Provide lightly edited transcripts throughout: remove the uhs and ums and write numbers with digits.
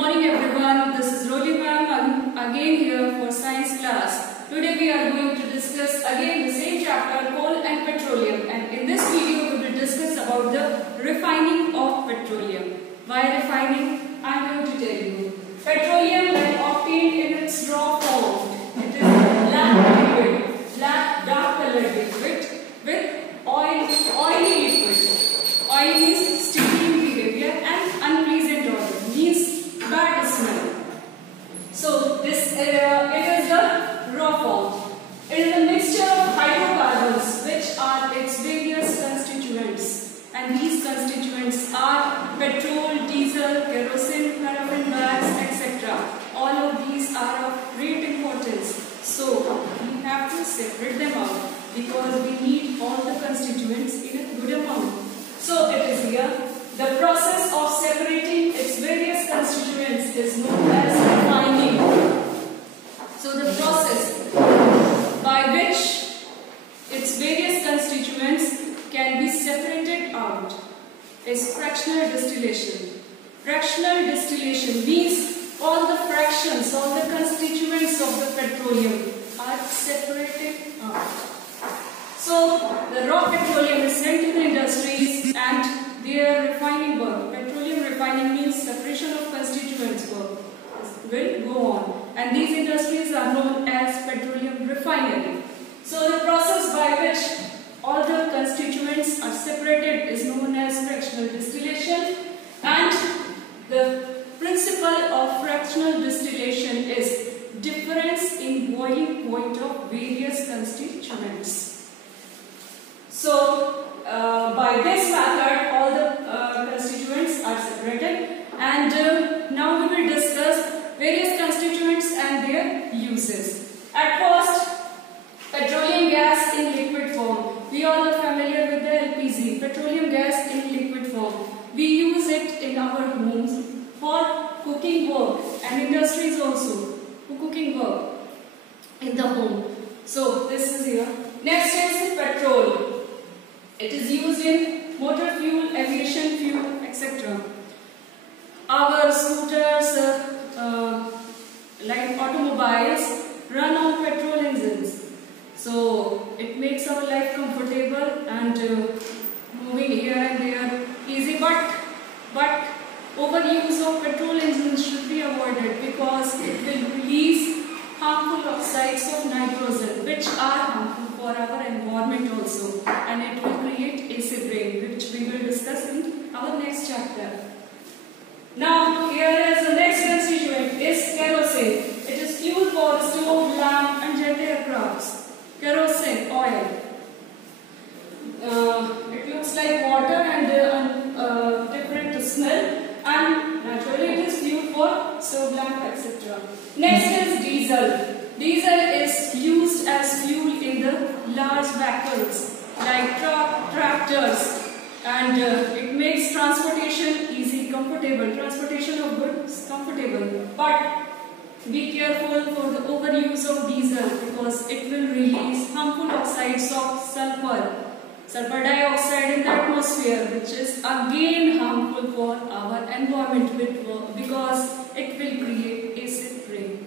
morning everyone. This is Roli ma'am again here for science class. Today we are going to discuss again the same chapter, coal and petroleum, and in this video we will discuss about the refining of petroleum. Why refining? I am going to tell you. Petroleum, when obtained in its raw form, it is black dark colored liquid with oily liquid. Oil means sticky in behavior and unpleasant odor, means bad smell. So this it is the raw form. It is a mixture of hydrocarbons which are its various constituents, and these constituents are petrol, diesel, kerosene, paraffin wax, etc. All of these are of great importance. So we have to separate them out because we need all the constituents in a good amount. So it is here. The process of separating its various constituents is known as refining. So the process by which its various constituents can be separated out is fractional distillation. Fractional distillation means all the fractions, all the constituents of the petroleum are separated out. So the raw petroleum is sent to the industries and their refining work. Petroleum refining means separation of constituents work will go on, and these industries are known as petroleum refinery. So the process by which all the constituents are separated is known as fractional distillation, and the principle of fractional distillation is difference in boiling point of various constituents. So by this method all the constituents are separated, and now we will discuss various constituents and their uses. At first, petroleum gas in liquid form. We all are familiar with the LPG, petroleum gas in liquid form. We use it in our homes for cooking work, and industries also for cooking work in the home. So this is here. Next is petrol. It is used in motor fuel, aviation fuel, etc. Our scooters, like automobiles, run on petrol engines. So it makes our life comfortable and moving here and there easy. But overuse of petrol engines should be avoided because it will release harmful oxides of nitrogen, which are harmful for our environment also, and it will create acid rain, which we will discuss in our next chapter. Now here is the next constituent is kerosene. It is fuel for stove, lamp and jet aircrafts. Kerosene oil. It looks like water and different smell, and naturally it is fuel for stove, lamp, etc. Next is diesel. Diesel is used as fuel in the large vehicles like tractors, and it makes transportation easy, comfortable. Transportation of goods comfortable. But be careful for the overuse of diesel because it will release harmful oxides of sulfur dioxide in the atmosphere, which is again harmful for our environment because it will create acid rain.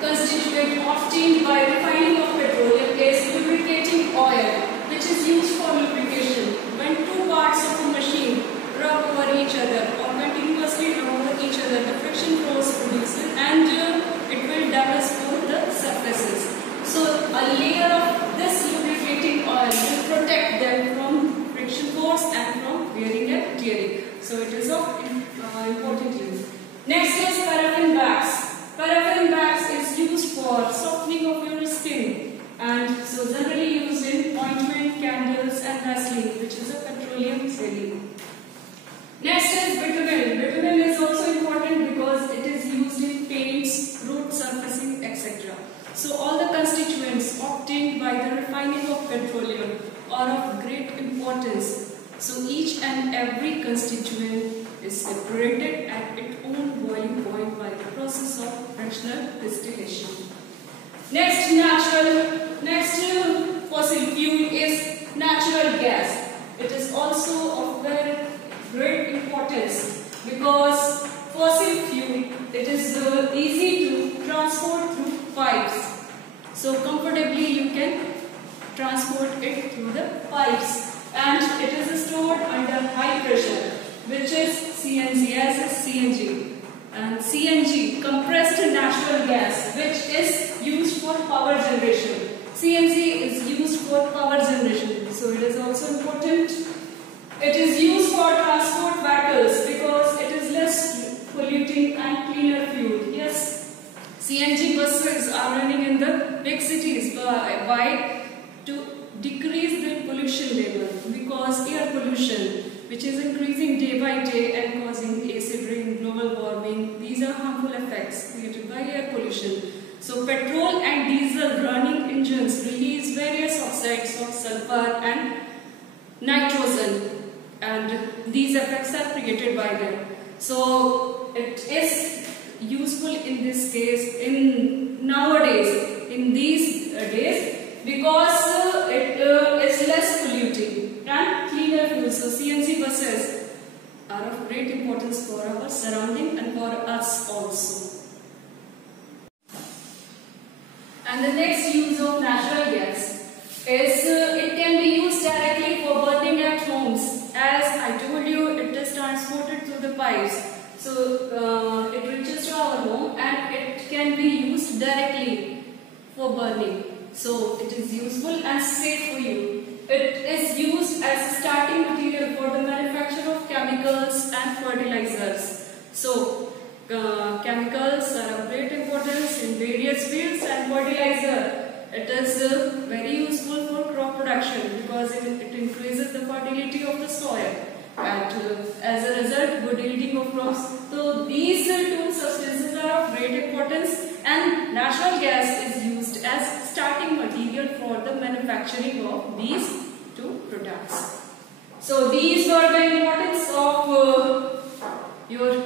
Constituent obtained by refining of petroleum is lubricating oil, which is used for lubrication. When two parts of a machine rub over each other or continuously rub over each other, the friction force produces and it will damage both the surfaces. So a layer of this lubricating oil will protect them from friction force and from wearing and tearing. So it is of important use. Next is paraffin wax. Paraffin wax is used for softening of your skin, and so generally used in ointment, candles and Vaseline, which is a petroleum jelly. Next is bitumen. Bitumen is also important because it is used in paints, road surfacing, etc. So all the constituents obtained by the refining of petroleum are of great importance. So each and every constituent is separated at its own boiling point by the process of fractional distillation. Next fossil fuel is natural gas. It is also of very great importance because fossil fuel, it is easy to transport through pipes. So comfortably you can transport it through the pipes, and it is stored under high pressure, which is CNG, as is CNG. And CNG, compressed natural gas, which is used for power generation. CNG is used for power generation, so it is also important. It is used for transport vehicles because it is less polluting and cleaner fuel. Yes, CNG buses are running in the big cities by to decrease the pollution level, because air pollution, which is increasing day by day and causing acid rain, global warming, these are harmful effects created by air pollution. So petrol and diesel running engines release various oxides of sulfur and nitrogen, and these effects are created by them. So it is useful in this case, in nowadays, in these days, because it is less polluting and cleaner fuel. So CNG buses are of great importance for our surrounding and for us also. And the next use of natural gas is it can be used directly for burning at homes. As I told you, it is transported through the pipes. So it reaches to our home and it can be used directly for burning. So it is useful and safe for you. It is used as a starting material for the manufacture of chemicals and fertilizers. So chemicals are of great importance in various fields, and fertilizer, it is very useful for crop production because it increases the fertility of the soil, and as a result good yielding of crops. So these two substances are of great importance, and natural gas is used as starting material for the manufacturing of these two products. So these were the importance of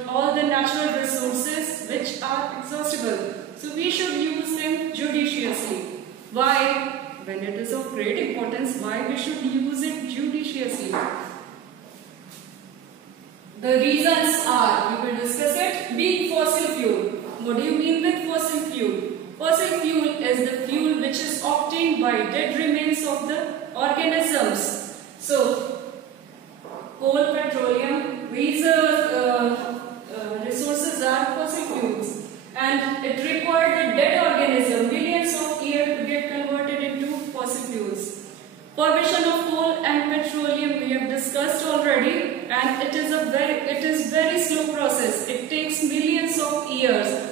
all the natural resources which are exhaustible. So we should use them judiciously. Why? When it is of great importance, why we should use it judiciously? The reasons are, we will discuss it. Being fossil fuel. What do you mean with fossil fuel? Fossil fuel is the fuel which is obtained by dead remains of the organisms. So coal, petroleum, these resources are fossil fuels, and it required a dead organism millions of years to get converted into fossil fuels. Formation of coal and petroleum we have discussed already, and it is very slow process. It takes millions of years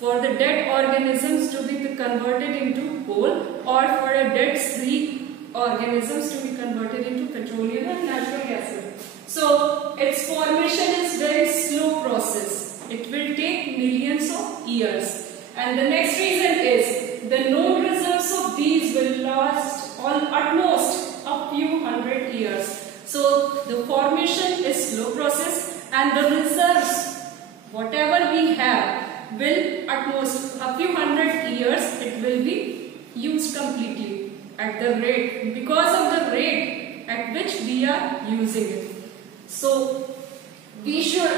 for the dead organisms to be converted into coal, or for a dead sea organisms to be converted into petroleum and natural gases. So its formation is very slow process. It will take millions of years. And the next reason is the known reserves of these will last at most a few hundred years. So the formation is slow process, and the reserves, whatever we have, will at most a few hundred years it will be used completely at the rate, because of the rate at which we are using it. So we should,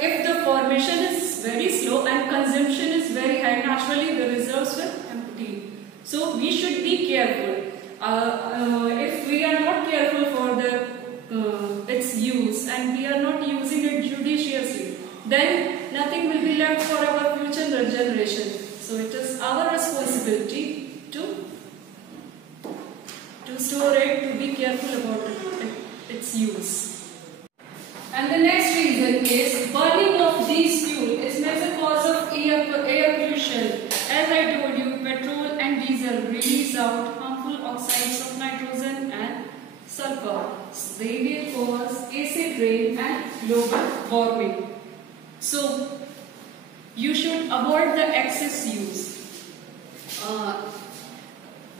if the formation is very slow and consumption is very high, naturally the reserves will empty. So we should be careful. If we are not careful for its use, and we are not using it judiciously, then nothing will be left for our future generation. So it is our responsibility to store it, to be careful about its use. And the next reason is burning of these fuel is major cause of air pollution. As I told you, petrol and diesel release out harmful oxides of nitrogen and sulfur. So they will cause acid rain and global warming. So you should avoid the excess use.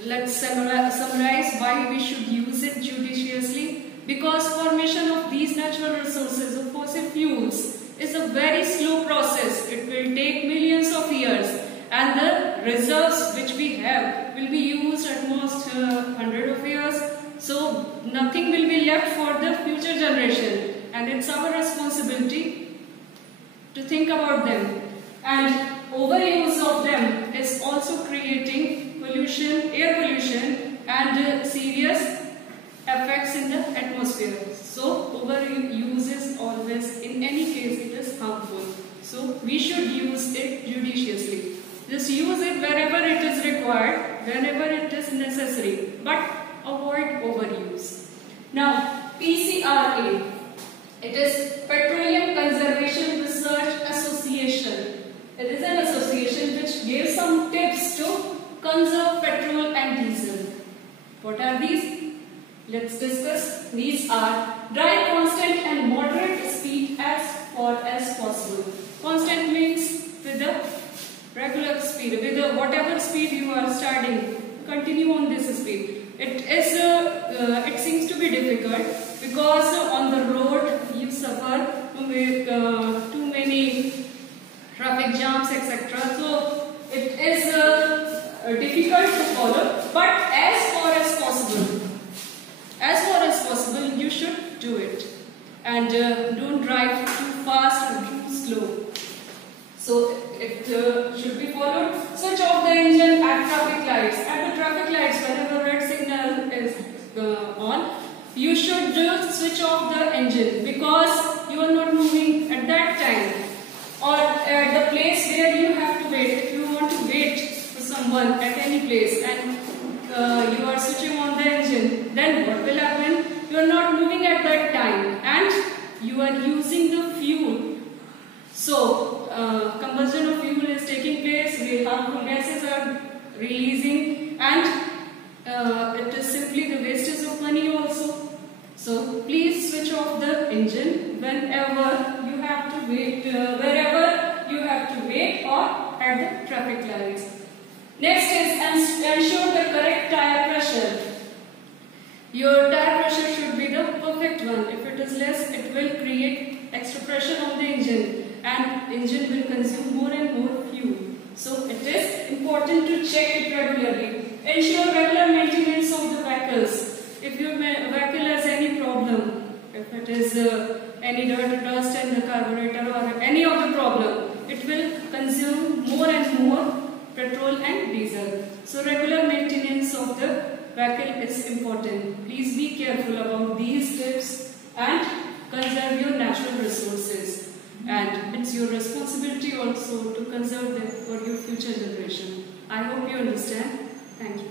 Let's summarize why we should use it judiciously. Because formation of these natural resources of fossil fuels is a very slow process. It will take millions of years, and the reserves which we have will be used at most 100 of years. So nothing will be left for the future generation, and it's our responsibility to think about them, and overuse of them is also creating pollution, air pollution, and serious effects in the atmosphere. So overuse is always, in any case, it is harmful. So we should use it judiciously. Just use it wherever it is required, whenever it is necessary, but avoid overuse. Now, PCRA, it is Petroleum Conservation Research Association. It is an association which gives some tips to conserve petrol and diesel. What are these? Let's discuss. These are: drive constant and moderate speed as far as possible. Constant means with the regular speed, with the whatever speed you are starting, continue on this speed. It seems to be difficult because on the road you suffer with too many traffic jams, etc. So it is difficult to follow, but as far as possible, you should do it, and don't drive too fast or too slow. So it should be followed. Switch off the engine at traffic lights. At the traffic lights, whenever red signal is on, you should switch off the engine, because you are not moving at that time, or at the place where you have to wait. If you want to wait for someone at any place and you are switching on the engine, then what will happen? You are not moving at that time and you are using the fuel. So combustion of fuel is taking place, harmful gases are releasing, and it is simply the wastage of money also. So please switch off the engine whenever you have to wait, wherever you have to wait, or at the traffic lights. Next is ensure the correct tire pressure. Your tire pressure should be the perfect one. If it is less, it will create extra pressure on the engine, and engine will consume more and more fuel. So it is important to check it regularly. Ensure regular maintenance of the vehicles. If your vehicle has any problem, if it is any dirt or dust in the carburetor or any other problem, it will consume more and more petrol and diesel. So regular maintenance of the vehicle is important. Please be careful about these tips and conserve your natural resources. And it's your responsibility also to conserve them for your future generation. I hope you understand. Thank you.